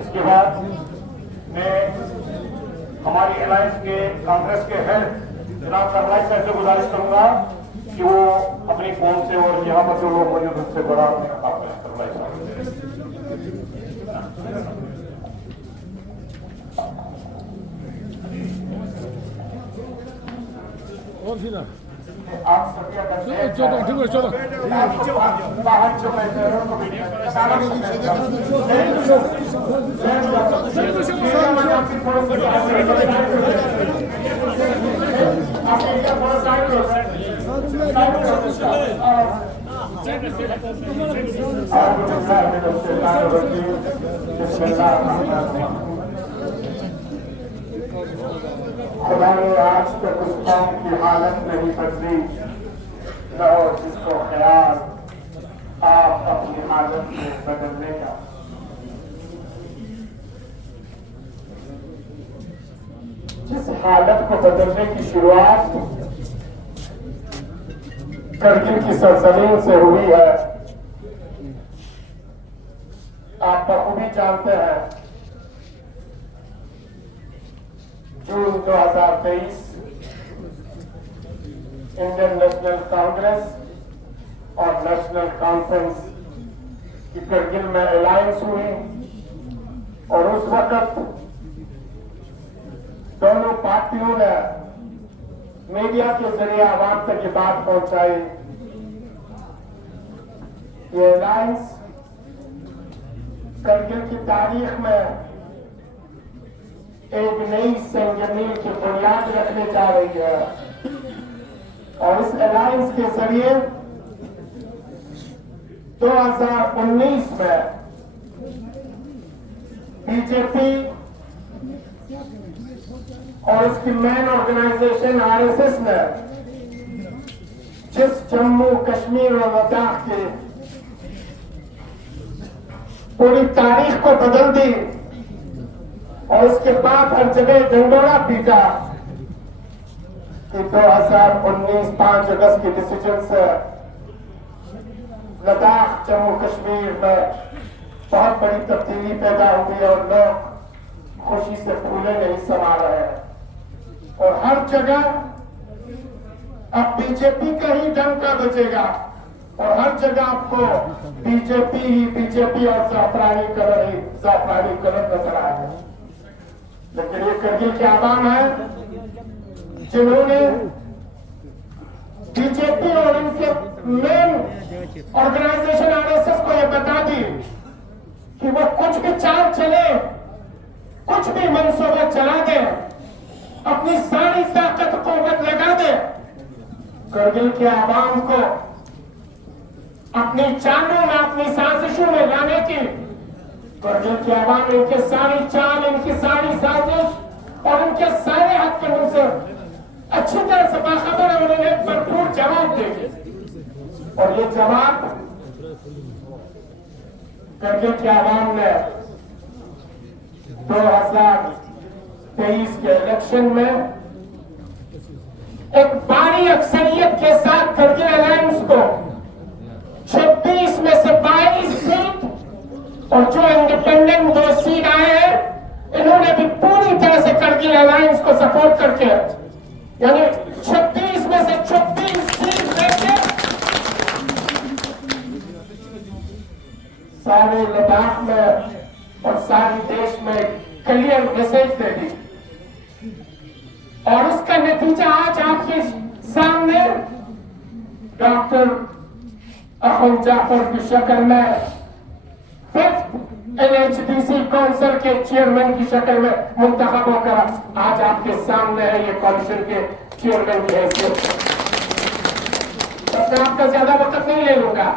इसके बाद मैं हमारी अलायंस के कांग्रेस के हेड जनाब सरवाई साहब से गुजारिश करूंगा कि वो अपनी फोन से और यहाँ पर जो लोग मौजूद उनसे बड़ा आपने सरवाई साहब और फिर आप सभी चलो ठीक है चलो बाहर जो बैठे हैं उनको खुदा ने आज तक उस कौम की हालत नहीं बदली न हो जिसको ख्याल आप अपनी हालत में बदलने का। जिस हालत को बदलने की शुरुआत करगिल की सरजमीन से हुई है, आप बखूबी जानते हैं। जून 2023 इंडियन नेशनल कांग्रेस और नेशनल कॉन्फ्रेंस की करगिल में अलायंस हुई और उस वक्त दोनों पार्टियों ने मीडिया के जरिए आवाम तक ये बात पहुंचाई। ये अलायंस करगिल की तारीख में एक नई संगमील की बुनियाद रखने जा रही है और इस अलायंस के जरिए 2019 में बीजेपी और उसकी मेन ऑर्गेनाइजेशन आरएसएस ने जिस जम्मू कश्मीर और लद्दाख की पूरी तारीख को बदल दी और उसके बाद हर जगह डंडोरा पीटा कि 2019 5 अगस्त के डिसीजन से लद्दाख जम्मू कश्मीर में बहुत बड़ी तब्दीली पैदा हुई और लोग खुशी से फूले नहीं समा रहे हैं और हर जगह अब बीजेपी का ही डंका बजेगा और हर जगह आपको बीजेपी और जाफरानी कलर नजर आएगा। लेकिन ये करगिल के आवाम है जिन्होंने बीजेपी और इनके मेन ऑर्गेनाइजेशन आरएसएस को ये बता दी कि वो कुछ भी चाल चले, कुछ भी मंसूबा चला दे, अपनी सारी ताकत कुव्वत लगा दे, करगिल के आवाम को अपनी चालों में, अपनी साजिशों में लाने की। करगिल के आवाम इनके सारी चाल, इनकी सारी साजिश और इनके सारे हक के मुझसे अच्छी तरह से बाखबर है, उन्होंने भरपूर जवाब देंगे और ये जवाब करगिल के आवाम ने 2023 के इलेक्शन में एक भारी अक्सरियत के साथ करगिल अलायंस को 26 में से 22 सीट और जो इंडिपेंडेंट 2 सीट आए हैं, इन्होंने भी पूरी तरह से करगिल अलायंस को सपोर्ट करके यानी 26 में से 26 सीट लेके सारे लद्दाख में और सारे देश में क्लियर मैसेज दे दी और उसका नतीजा आज आपके साथ चेयरमैन डॉक्टर अखुल जाफर की शक्ल में, 5th NHDC काउंसिल के चेयरमैन की शक्ल में मुंतखब होकर आज आपके सामने है ये कॉलिशन के चेयरमैन की हैसियत। बस मैं आपका ज्यादा वक्त नहीं ले लूंगा।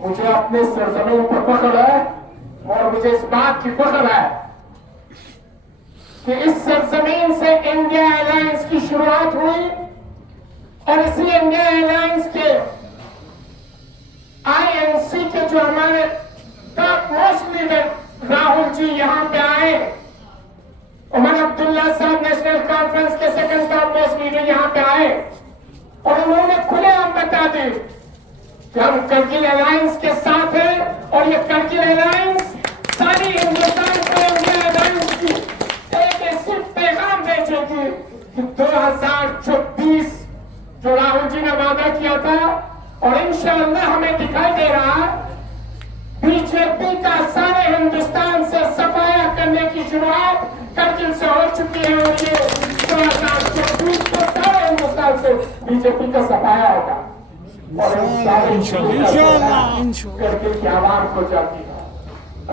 मुझे अपने सरजमीन पर फख्र है और मुझे इस बात की फख्र है कि इस सरजमीन से इंडिया अलायंस की शुरुआत हुई और इसी इंडिया अलायंस के INC के जो हमारे top most leader Rahul ji यहां पे आए, उमर अब्दुल्ला साहब नेशनल कॉन्फ्रेंस के सेकंड टॉप मोस्ट लीडर यहां पे आए और उन्होंने खुलेआम बता दी कि हम करगिल अलायंस के साथ हैं और ये करगिल अलायंस सारी हिंदुस्तान को इंडिया अलायंस की एक ऐसी पैगाम भेजेगी कि 2024 जो राहुल जी ने वादा किया था और इंशाअल्लाह हमें दिखाई दे रहा है, बीजेपी का सारे हिंदुस्तान से सफाया करने की शुरुआत करगिल से हो चुकी है और ये 2024 को सारे हिंदुस्तान से बीजेपी का सफाया होगा और करगिल की आवाम को जाती है।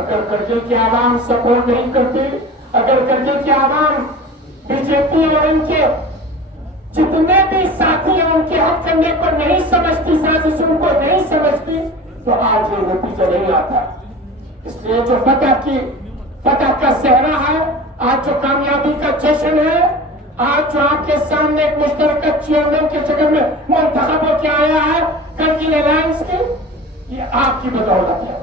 अगर करगिल की आवाम सपोर्ट नहीं करती, अगर करगिल की आवाम बीजेपी और इनके जितने भी साथी हैं उनके हक करने को नहीं समझती, साजिशों को नहीं समझती, तो आज ये नतीजा नहीं आता। इसलिए जो फतह का सेहरा है, आज जो कामयाबी का जश्न है, आज जो आपके सामने एक मुश्तरका चेयरमैन के शक्ल में मुंतखब होकर आया है करगिल अलायंस की, ये आपकी बदौलत है।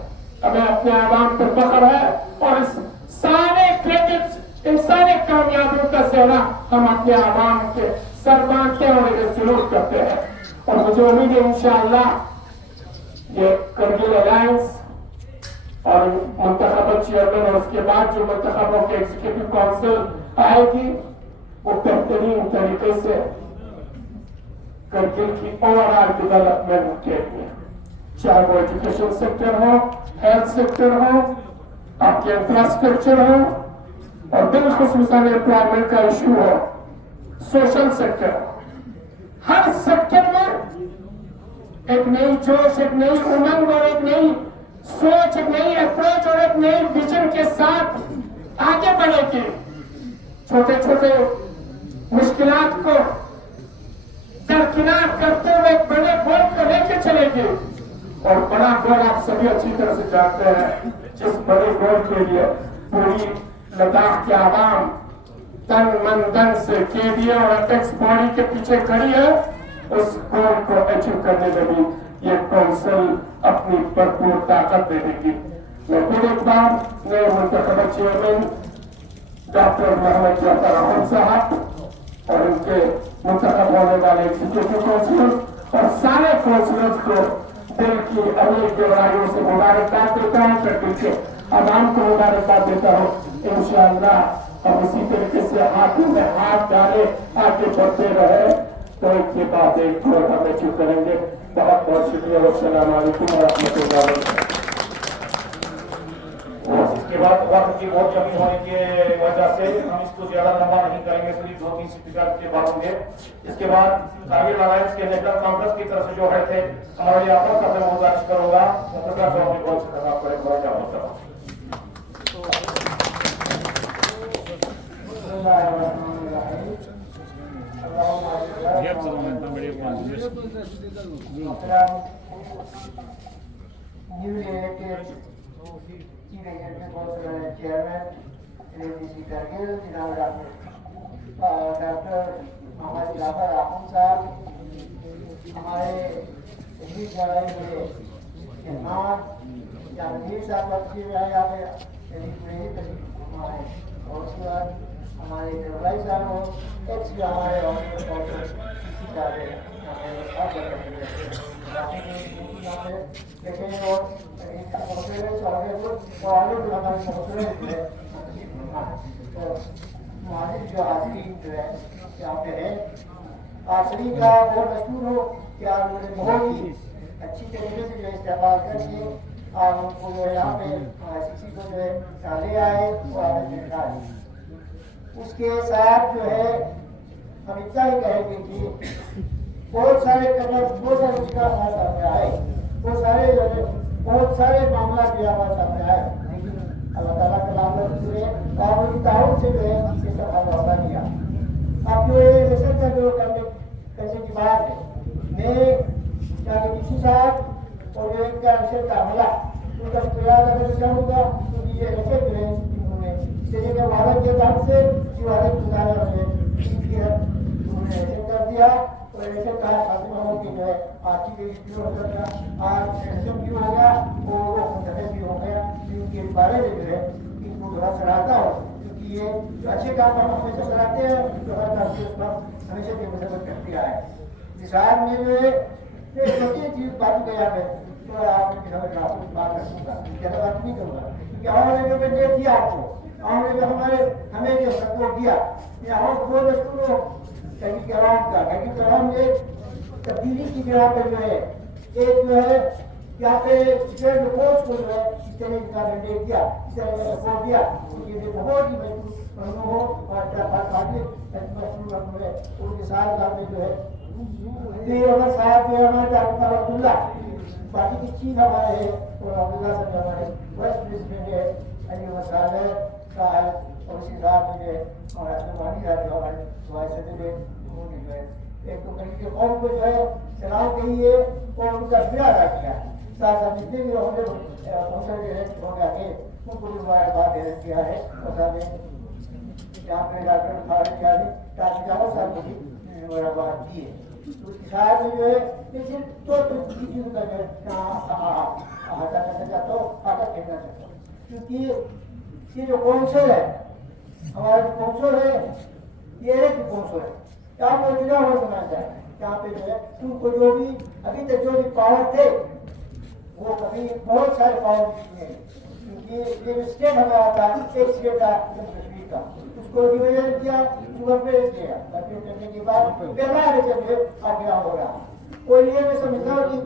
हमें अपने आवाम पर फख्र है और इस सारे क्रेडिट, इन सारे कामयाबियों का सेहरा हम अपने आवाम के सर बांधते हैं और इसे सलूट करते हैं। और मुझे उम्मीद है इंशाअल्लाह ये करगिल अलायंस और मुंतखब चेयरमैन और उसके बाद जो मुंतखब होकर एग्जीक्यूटिव काउंसिल आएगी वो बेहतरीन तरीके से करगिल की ओवरऑल डेवलपमेंट के लिए, चाहे वो एजुकेशन सेक्टर हो, हेल्थ सेक्टर हो, आपके इंफ्रास्ट्रक्चर हो और बिलखुसूसन एम्प्लॉयमेंट का इशू हो, सोशल सेक्टर, हर सेक्टर में एक नई जोश, एक नई उमंग और एक नई सोच, एक नई अप्रोच और एक नई विजन के साथ आगे बढ़ेगी। छोटे छोटे मुश्किलात को दरकिनार करते हुए बड़े गोल को लेकर चलेगी और बड़ा गोल आप सभी अच्छी तरह से जानते हैं, जिस बड़े गोल के लिए पूरी लद्दाख की आवाम तन मन धन से केडीए और अपेक्स बॉडी के पीछे खड़ी है, उस गोल को अचीव करने में भी ये काउंसिल अपनी भरपूर ताकत दे देगी। मैं फिर एक बार नए मुंतखब चेयरमैन डॉक्टर मोहम्मद जाफर अहमद साहब और उनके मुंतखब होने वाले एग्जीक्यूटिव काउंसिलर्स और सारे काउंसिलर्स को दिल की अनेक गहराइयों से मुबारकबाद देता हूँ, करगिल के आवाम को मुबारकबाद देता हूँ। इंशाअल्लाह हम इसी तरीके से हाथों में हाथ डाले आगे बढ़ते रहे तो एक के बाद एक गोल हम अचीव करेंगे। बहुत बहुत शुक्रिया। अस्सलाम वालेकुम व रहमतुल्लाहि व बरकातहू। इसके बाद वक्त की बहुत कमी होने की वजह से हम इसको ज्यादा लंबा नहीं करेंगे, सिर्फ 2-3 स्पीकर के बाद होंगे। इसके बाद करगिल अलायंस के नेशनल कांग्रेस की तरफ से जो है थे हमारे लिए आपस में बहुत अच्छा करूंगा बहुत से खत्म करेंगे। Newly elected Chief Executive Council Chairman, NHDC Kargil, doctor Mohammad Jafar Akhun साहब, हमारे तहरीक लड़ाई हुए इमाम जहांगीर साहब अच्छी रहे यहाँ पे हमारे, और उसके बाद हमारे निर्वाही साहब हो, एक्स भी हमारे ऑनरेबल काउंसिल लेकिन वो जो हाजिरी जो है यहाँ पे है, आखिरी का बहुत मशहूर हो कि आप उन्होंने बहुत ही अच्छी तरीके से जो इस्तेमाल करके आप उनको जो यहाँ पे किसी को जो है ले आए और आपने देखा है। उसके साथ जो है हम इतना ही कहेंगे कि बहुत सारे कदम, बहुत सारे विकास हमारे सामने आए, बहुत सारे मामला भी हमारे सामने आए। अल्लाह ताला के नाम से और उनकी ताउन से जो है ये सब हल होगा दिया। अब जो ये रिसर्च का जो करने की बात है, मैं क्या किसी साहब और जो इनका रिसर्च का हमला उनका शुक्रिया अदा करना चाहूँगा, क्योंकि ये रिसर्च जो है इन्होंने जैसे कि भारत के नाम से भारत गुजारा उन्होंने रिसर्च कर दिया और रिसर्च का खात्मा हो कि जो है आर्थिक स्थिति हो गया, आज रिसर्च भी हो गया और वो मुंतखब भी हो गया। इनके बारे में जो है इनको थोड़ा सराहता हो, क्योंकि ये अच्छे काम हम हमेशा सराहते हैं, तो हर काम से उसका हमेशा की मदद करती आए। मिसाल में जो है छोटी चीज बात गया मैं तो आपके बात रखूंगा, ज़्यादा बात नहीं करूँगा, क्योंकि हमारे जो मैंने दिया आपको, हमने जो हमें जो सपोर्ट दिया, यहाँ दो वस्तुओं कहीं कराम का कहीं कराम एक तब्दीली की जगह पर जो है एक जो है यहाँ पे कोच को जो है इस तरह का मैंडेट दिया, इस तरह का सपोर्ट दिया, क्योंकि बहुत ही मजबूत हो और उनके साथ में जो है साहब जो है हमारे डॉक्टर अब्दुल्ला, बाकी की चीज हमारे है और अब्दुल्ला साहब हमारे वाइस प्रेसिडेंट है अली मसाद साहब और उसी साहब में जो है हमारे अब्दुल्वानी साहब जो हमारे वाइस सदस्य उन्होंने जो है एक तो कहीं के कौम को जो है चुनाव के लिए और उनका फिर अदा किया, साथ साथ जितने भी हमने अवसर जो है हो गया थे उनको भी मुबारकबाद देना किया है और साथ में यहाँ पे डॉक्टर फारूक यादव साहब को भी मुबारकबाद दी है। उसके साथ में जो है लेकिन तो चीज़ का जो है आटा करना चाहता हूँ, आटा कहना चाहता हूँ, क्योंकि ये जो कौंसल है हमारा जो कौंसल है ये एक कौंसल है, यहाँ पर जुड़ा हुआ समाज है, यहाँ पे जो है उनको जो भी अभी तक जो भी पावर थे वो कभी बहुत सारे पावर नहीं है, क्योंकि ये स्टेट हमारा था एक स्टेट था कश्मीर का, उसको डिवीजन किया किया करने के बाद पहला इलेक्शन आगे हो रहा, और ये मैं समझता हूँ कि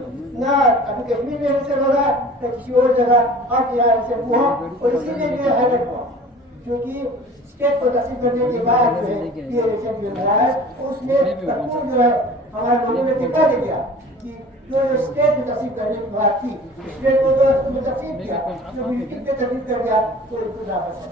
ना अभी कश्मीर में इलेक्शन हो रहा है किसी और जगह आगे यहाँ इलेक्शन हुआ और इसीलिए ये हाईलाइट हुआ, क्योंकि स्टेट को तस्लीम करने के बाद जो है ये इलेक्शन जो रहा है उसने जो है हमारे लोगों ने दिखा दे दिया कि जो स्टेट में तस्लीम करने की बात थी स्टेट को तो उसने तस्लीम किया, जो मीटिंग पे तस्लीम कर दिया तो इसको वापस है।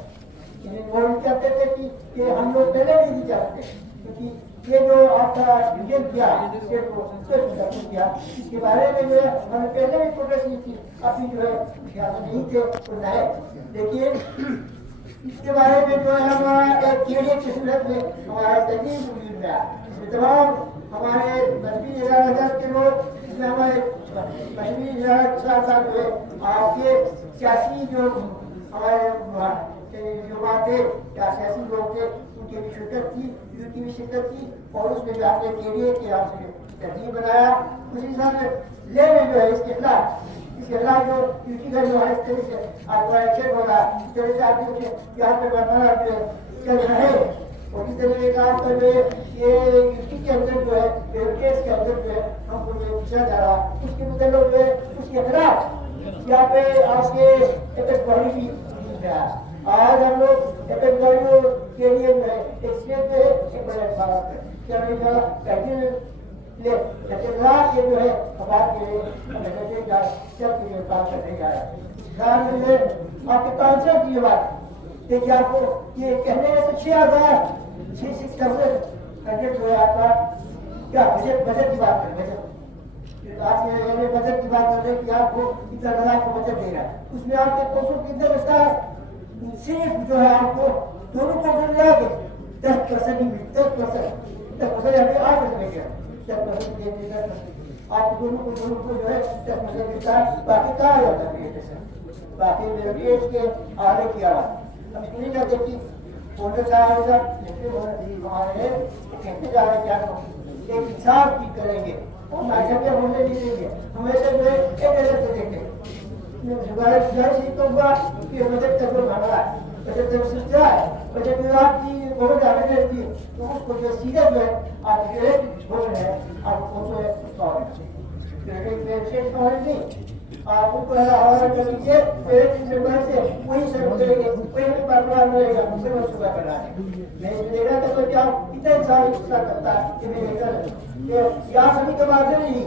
वो कहते थे कि हम लोग पहले नहीं चाहते, क्योंकि ये जो आपका डिटेल किया स्टेट को तस्लीम किया इसके बारे में जो है हमने पहले भी प्रोटेस्ट की थी, अभी जो है ख्याल नहीं थे तो नए, लेकिन इसके बारे में जो है हमारा एक कीड़े की सूरत में हमारा तकलीफ उम्मीद में आया, तमाम हमारे मजहबी इजाज़त के लोग इसमें हमारे मजहबी इजाज़त साथ जो है आपके सियासी जो हमारे जो बातें या सियासी लोग थे उनकी भी शिरकत की, उनकी भी शिरकत की और उसमें जो आपने कीड़े के आपसे तरजीह बनाया उसी हिसाब से ले में जो है इसके खिलाफ जो ड्यूटी का जो है इस तरह से आपका एक्शन हो रहा है, इस तरह से आपके यहाँ पे बना चल रहे और इस तरह का आपका जो ये ड्यूटी के अंदर जो है केस के अंदर जो है हमको जो पूछा जा रहा उसके मतलब जो है उसके खिलाफ यहाँ पे आपके एक बड़ी भी आज हम लोग के लिए जो है एक स्टेट पे एक बड़े ले ये जो है बात के लिए काम करने जा रहा है। आपके कॉन्सेप्ट की बात देखिए, आपको ये कहने में से 6,000 बजट जो है आपका क्या बजट की बात करें, बजट आज बजट की बात कर रहे हैं कि आपको इतना बड़ा आपको बजट दे रहा है, उसमें आपके कौशल कितने बचता है सिर्फ जो है आपको दोनों कौशल मिला के 10% ही 10% अभी 8% आप दोनों को जो है 10% मिलता है, बाकी कहा जाता है बाकी मेरे के आगे की आवाज हम इसलिए कहते कि फोटो साहब हमारे कहते जा रहे क्या एक हिसाब की करेंगे और नाचक होने नहीं देंगे, हमेशा जो है एक नजर से देखें तो हुआ कि बजट तक भागा है, बजट तक सोचा है, बजट विभाग की बहुत आगे रहती है तो उसको जो सीधा जो है आप छोड़ रहे हैं आपको जो है आप उनको हवाला कर दीजिए, मेरे मेंबर से वही सर्व करेंगे, कोई भी परवाह नहीं रहेगा, मुझसे वो सुबह करना है। मैं लेगा तो क्या कितने इंसान गुस्सा करता है कि मैं लेकर यहाँ सभी के बात नहीं,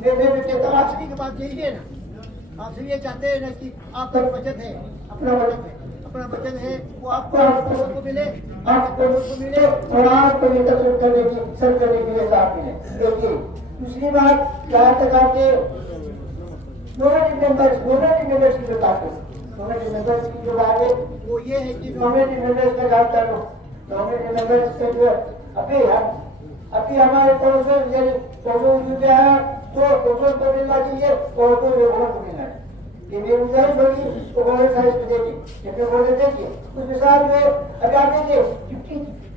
मैं कहता हूँ आप सभी के बात यही है ना, आप सभी ये चाहते हैं ना कि आपका बचत है, अपना बचत है वो आपको को मिले, आपको मिले और आपको सर्व करने के लिए साथ मिले। देखिए दूसरी बात, जहाँ तक आपके नॉमिनेटेड मेंबर्स की जो बात है, नॉमिनेटेड मेंबर्स की जो बात है वो ये है कि नॉमिनेटेड मेंबर्स का बात कर लो। नॉमिनेटेड मेंबर्स का जो अभी हमारे कौंसिल यानी कौंसिल में आया तो कौंसिल को मिलना चाहिए और तो व्यवहार को मिलना है। ये मेरी गुजारिश होगी तो गवर्नर साइज को देखिए, जैसे बोले देखिए उस हिसाब में अभी आप देखिए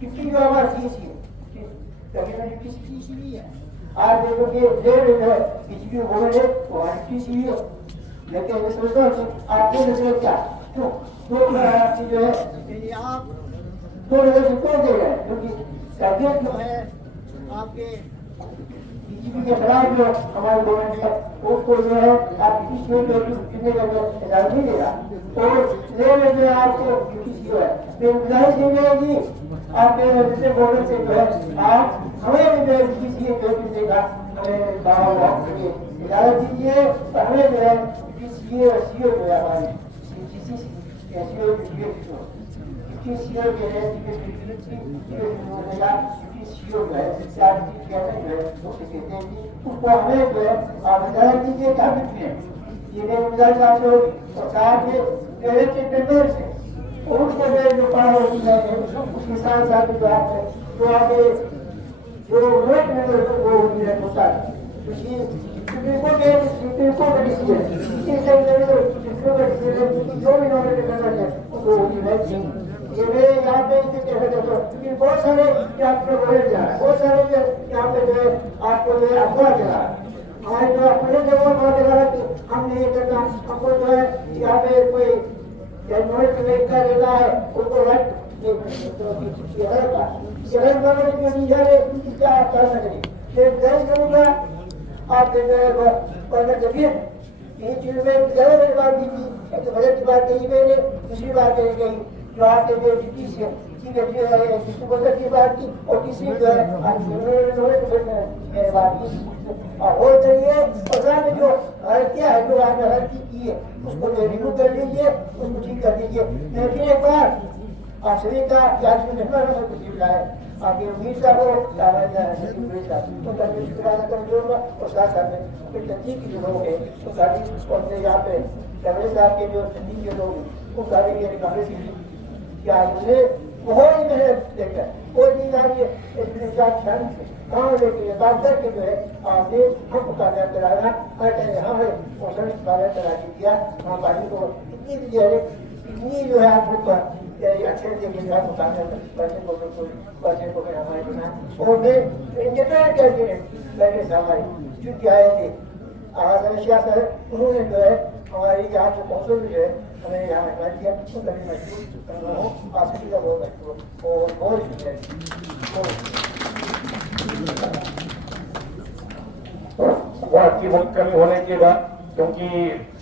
50 जो हमारा फीस है, फीस है आज देखो कि रेट है किसी भी बोले वो अच्छी सी है, लेकिन मैं सोचता हूँ कि आपके नजर क्या क्यों दो चीज जो है आप 2 नजर से क्यों दे रहे हैं, क्योंकि सर्दियों जो है आपके बीजेपी के खिलाफ जो हमारे गवर्नमेंट है उसको जो है आप किसी कितने का इजाजत नहीं देगा और ले जो है आपको किसी है गुजारिश नहीं रहेगी आपके गवर्नमेंट से जो है आप हमें जो किसी देगा इजाजत दीजिए, हमें जो है सीओ जो है हमारी उसको हमें जो है आप इजाजत दीजिए क्या ये मेरी गुजारिश आपसे होगी और साथ में इलेक्टेड मेंबर्स है और उसको जो पढ़ा होती है उसके साथ साथ जो आप जो आगे जो रोड में वो होती है मुसाद सुप्रीम कोर्ट का डिसीजन जो भी नॉमिनेटेड मेंबर है उसको होती है। ये मेरे यहाँ पे क्योंकि बहुत सारे यहाँ पे बोले जा रहे हैं, बहुत सारे यहाँ पे जो है आपको जो है अफवाह चला है, हमारे जो अपने जगह बहुत चला रहा कि हम नहीं करना, हमको जो है यहाँ पे कोई नॉमिनेट का लेना है उनको राइट क्या करना चाहिए करूँगा आपके जो है जगह यही चीज में ज्यादा बड़ी बात की थी, एक तो बजट की बात कही मैंने, दूसरी बात कही गई जो आपके जो डिप्टी से डिस्ट्रीब्यूटर की बात की और तीसरी जो है बात की और करिए और में जो गलतियाँ है जो आपने गलती की है उसको जो रिव्यू कर लीजिए, उसको ठीक कर दीजिए। मैं फिर एक बार आप सभी का जांच में निर्भर कुछ लाए आपके उम्मीद साहब हो और साथ साथ में फिर तकनीक के जो लोग हैं वो सारी और यहाँ पे कैमरे साहब के जो तकनीक के लोग वो सारे के कांग्रेस की क्या मुझे बहुत ही मेहनत देखकर कोई नहीं आगे गाँव लेके बात करके जो है आपने हमको कामयाब कराना हर टाइम यहाँ है पोषण कामयाब करा दिया वहाँ पानी को इतनी जो है आपको अच्छे देंगे आपको कामयाब बच्चे को हमारे बना और मैं इंटरनेट कैबिनेट पहले से हमारे चुनके आए थे शाह सर उन्होंने जो है हमारी यहाँ जो कौंसिल जो है हमें यहाँ इन्वाइट किया तो कभी मजबूर कर रहा हूँ आप सभी का बहुत मजबूर और बहुत शुक्रिया। वहाँ की बहुत कमी होने के बाद क्योंकि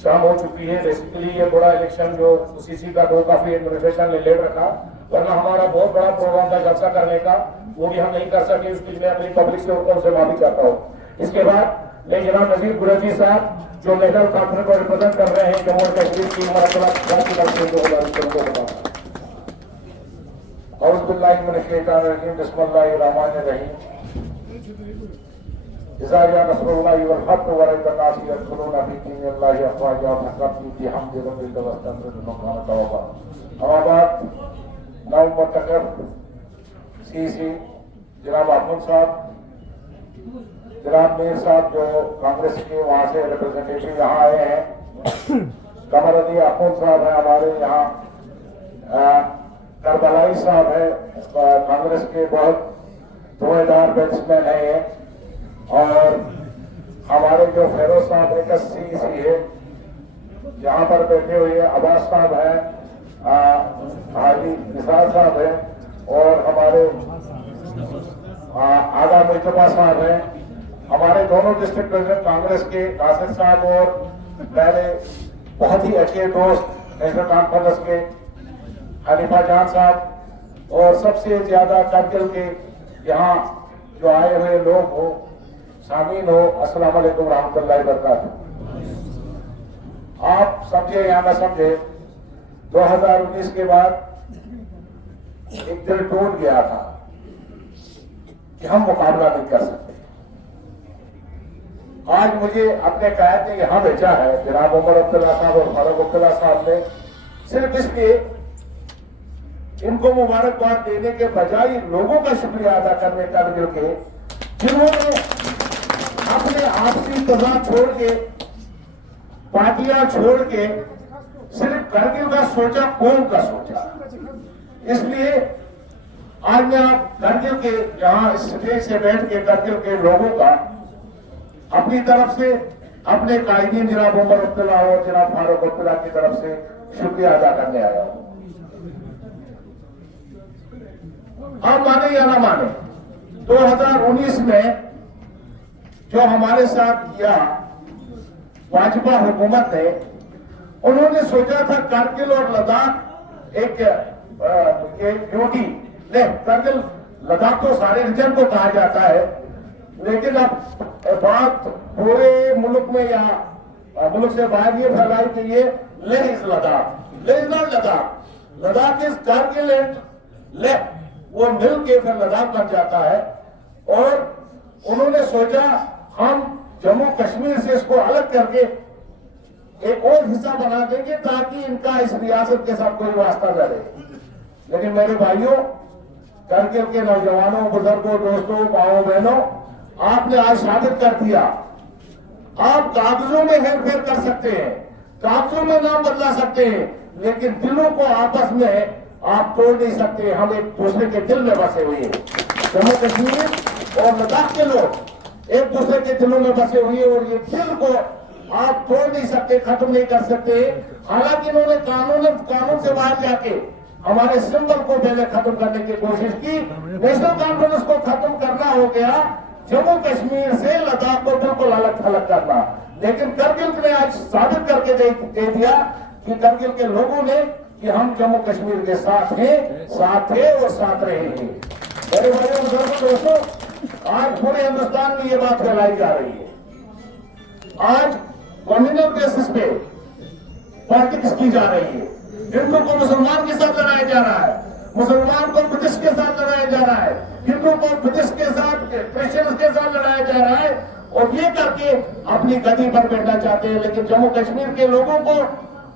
शाम हो चुकी है, बेसिकली ये थोड़ा इलेक्शन जो सीसी का तो काफी एडमिनिस्ट्रेशन ने लेट रखा, वरना हमारा बहुत बड़ा प्रोग्राम था जलसा करने का, वो भी हम नहीं कर सके। उसके लिए मैं अपनी पब्लिक से उनसे माफी चाहता हूँ। इसके बाद मैं जनाब नजीर गुरैशी साहब जो नेशनल कॉन्फ्रेंस को रिप्रेजेंट कर रहे हैं जम्मू और कश्मीर की जनाब अहमद साहब, जनाब मीर साहब जो कांग्रेस के वहां से रिप्रेजेंटेटिव यहाँ आए हैं, कमर अली अहमद साहब है हमारे यहाँ, करबलाई साहब है कांग्रेस के बहुत धुएंधार बैट्समैन है ये, और हमारे जो फेरोज साहब है सीसी है यहाँ पर बैठे हुए अब्बास साहब है, हाजी निसार साहब है, और हमारे आगा मुस्तफा साहब है, हमारे दोनों डिस्ट्रिक्ट प्रेसिडेंट कांग्रेस के नासिर साहब और मेरे बहुत ही अच्छे दोस्त नेशनल कॉन्फ्रेंस के हनीफा जान साहब और सबसे ज्यादा करगिल के यहाँ जो आए हुए लोग हो, शामिल हो, अस्सलाम वालेकुम रहमतुल्लाहि व बरकातहू। आप समझे या न समझे, 2019 के बाद एक दिल टूट गया था कि हम मुकाबला नहीं कर सकते। आज मुझे अपने कायद ने यहां भेजा है, जनाब उमर अब्दुल्ला साहब और फारूक अब्दुल्ला साहब ने, सिर्फ इसलिए इनको मुबारकबाद देने के बजाय लोगों का शुक्रिया अदा करने का के जिन्होंने अपने आपसी तजाद छोड़ के, पार्टियां छोड़ के सिर्फ करगिल का सोचा, कौम का सोचा। इसलिए आज मैं आप करगिल के यहाँ स्टेज से बैठ के करगिल के लोगों का अपनी तरफ से, अपने कायदीन जनाब उमर अब्दुल्ला और जनाब फारूक अब्दुल्ला की तरफ से शुक्रिया अदा करने आया हूं। आप माने या ना माने, 2019 में जो हमारे साथ किया भाजपा हुकूमत ने, उन्होंने सोचा था करगिल और लद्दाख एक यूटी नहीं, करगिल लद्दाख तो सारे रीजन को कहा जाता है, लेकिन अब बात पूरे मुल्क में या मुल्क से बाहर ये फैलाई कि ये Leh is Ladakh, Leh is not Ladakh, Ladakh is Kargil and Leh, वो मिल के फिर लद्दाख बन जाता है। और उन्होंने सोचा हम जम्मू कश्मीर से इसको अलग करके एक और हिस्सा बना देंगे ताकि इनका इस रियासत के साथ कोई वास्ता न रहे। लेकिन मेरे भाइयों, करगिल के नौजवानों, बुजुर्गों, दोस्तों, माओ बहनों, आपने आज साबित कर दिया, आप कागजों में हेरफेर कर सकते हैं, कागजों में नाम बदला सकते हैं, लेकिन दिलों को आपस में आप तोड़ नहीं सकते। हम एक दूसरे के दिल में बसे हुए हैं। जम्मू कश्मीर और लद्दाख के लोग एक दूसरे के दिलों में बसे हुए, और ये दिल को आप तोड़ नहीं सकते, खत्म नहीं कर सकते। हालांकि इन्होंने कानून से बाहर जाके हमारे सिंबल को पहले खत्म करने की कोशिश की। नेशनल कॉन्फ्रेंस को खत्म करना हो गया, जम्मू कश्मीर से लद्दाख को बिल्कुल अलग थलग करना। लेकिन करगिल ने आज साबित करके दे दिया कि करगिल के लोगों ने कि हम जम्मू कश्मीर के साथ हैं, साथ थे और साथ रहेंगे। मेरे भाइयों बुजुर्गों दोस्तों, आज पूरे हिंदुस्तान में ये बात फैलाई जा रही है। आज कम्युनल बेसिस पे पॉलिटिक्स की जा रही है। हिंदू को मुसलमान के साथ लड़ाया जा रहा है, मुसलमान को बुद्धिस्ट के साथ लड़ाया जा रहा है, हिंदू को बुद्धिस्ट के साथ, क्रिश्चियंस के साथ लड़ाया जा रहा है, और ये करके अपनी गद्दी पर बैठना चाहते हैं। लेकिन जम्मू कश्मीर के लोगों को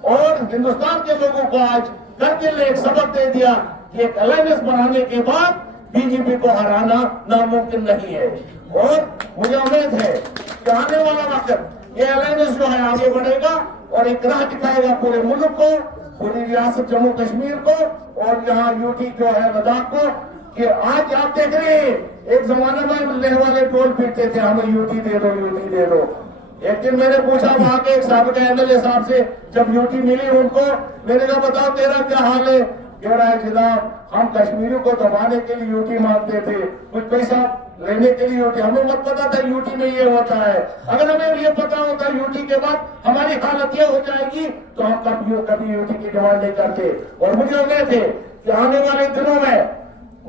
और हिंदुस्तान के लोगों को आज करगिल ने एक सबक दे दिया कि एक अलायंस बनाने के बाद बीजेपी को हराना नामुमकिन नहीं है। और मुझे उम्मीद है कि आने वाला वक्त ये अलायंस जो है आगे बढ़ेगा और एक राह दिखाएगा पूरे मुल्क को, पूरी रियासत जम्मू कश्मीर को, और यहाँ यूटी जो है लद्दाख को। कि आज आप देख रहे हैं, एक जमाने में लेह वाले टोल पीटते थे, हमें यूटी दे दो, यूटी दे दो। एक दिन मैंने पूछा वहां के एक साबिक एमएलए साहब से, जब यूटी मिली उनको, मैंने कहा बताओ तेरा क्या हाल है? कह रहा है जनाब हम कश्मीरियों को दबाने के लिए यूटी मांगते थे, कुछ पैसा लेने के लिए यूटी। हमें मत पता था यूटी में ये होता है। अगर हमें ये पता होता यूटी के बाद हमारी हालत ये हो जाएगी तो हम कभी यूटी की डिमांड नहीं करते। और मुझे उम्मीद है कि आने वाले दिनों में,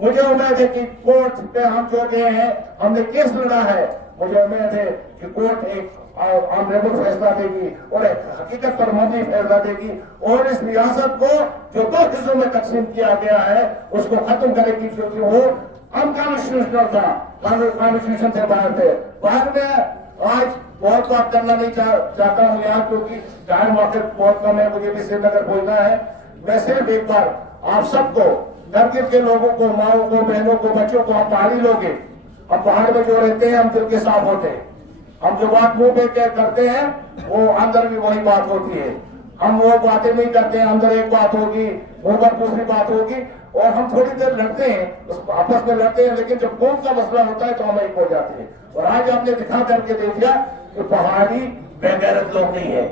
मुझे उम्मीद है कि कोर्ट पे हम जो गए हैं, हमने केस लड़ा है, मुझे उम्मीद है कि कोर्ट एक ऑनरेबल फैसला देगी और एक हकीकत पर मबनी फैसला देगी, और इस रियासत को जो दो हिस्सों में तकसीम किया गया है उसको खत्म करेगी, क्योंकि वो अनकॉन्स्टिट्यूशनल था, कॉन्स्टिट्यूशन से बाहर थे। बाहर में आज बहुत बात करना नहीं चाहता हूँ यहाँ, क्योंकि टाइम वक्त बहुत कम है, मुझे भी श्रीनगर पहुंचना है। मैं सिर्फ एक बार आप सबको, करगिल के लोगों को, माओ को, बहनों को, बच्चों को, हम पहाड़ी लोग हैं, हम पहाड़ में जो रहते हैं हम दिल के साफ होते हैं। हम जो बात मुंह पे करते हैं वो अंदर भी वही बात होती है। हम वो बातें नहीं करते हैं, अंदर एक बात होगी, मुंह पर दूसरी बात होगी, और हम थोड़ी देर लड़ते हैं, आपस में लड़ते हैं, लेकिन जब कौम का मसला होता है तो हम एक हो जाते हैं। और आज आपने दिखा करके दे दिया कि पहाड़ी बेगैरत लोग नहीं है,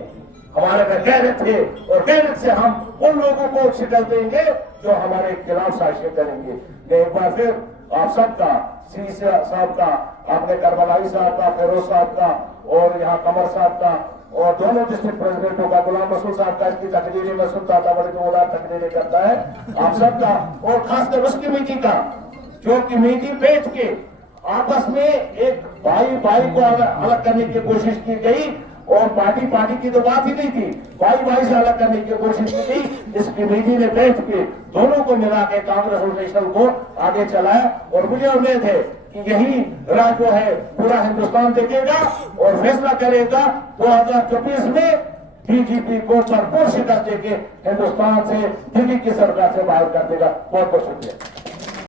हमारे में गैरत थे, और गैरत से हम उन लोगों को शिकस्त देंगे जो हमारे खिलाफ साजिश करेंगे। मैं एक बार फिर आप सबका, सी साहब का, आपने करबलाई साहब का, फेरोज साहब का और यहाँ कमर साहब का और दोनों डिस्ट्रिक्ट प्रेसिडेंटों का, गुलाम रसूल साहब का, इसकी तकरीरें में सुनता था, बड़ी जोरदार तकरीरें करता है आप सबका, और खासकर उस कमेटी का जो कमेटी बैठ के आपस में एक भाई भाई को अलग करने की कोशिश की गई और पार्टी पार्टी की तो बात ही नहीं थी, भाई भाई से अलग करने की कोशिश की गई। इस कमेटी ने बैठ के दोनों को मिला के कांग्रेस और नेशनल को आगे चलाया और मुझे उम्मीद है कि यही राह जो है पूरा हिंदुस्तान देखेगा और फैसला करेगा 2024 में बीजेपी को भरपूर शिकस्त देके हिंदुस्तान से दिल्ली की सरकार से बाहर कर देगा। बहुत बहुत शुक्रिया।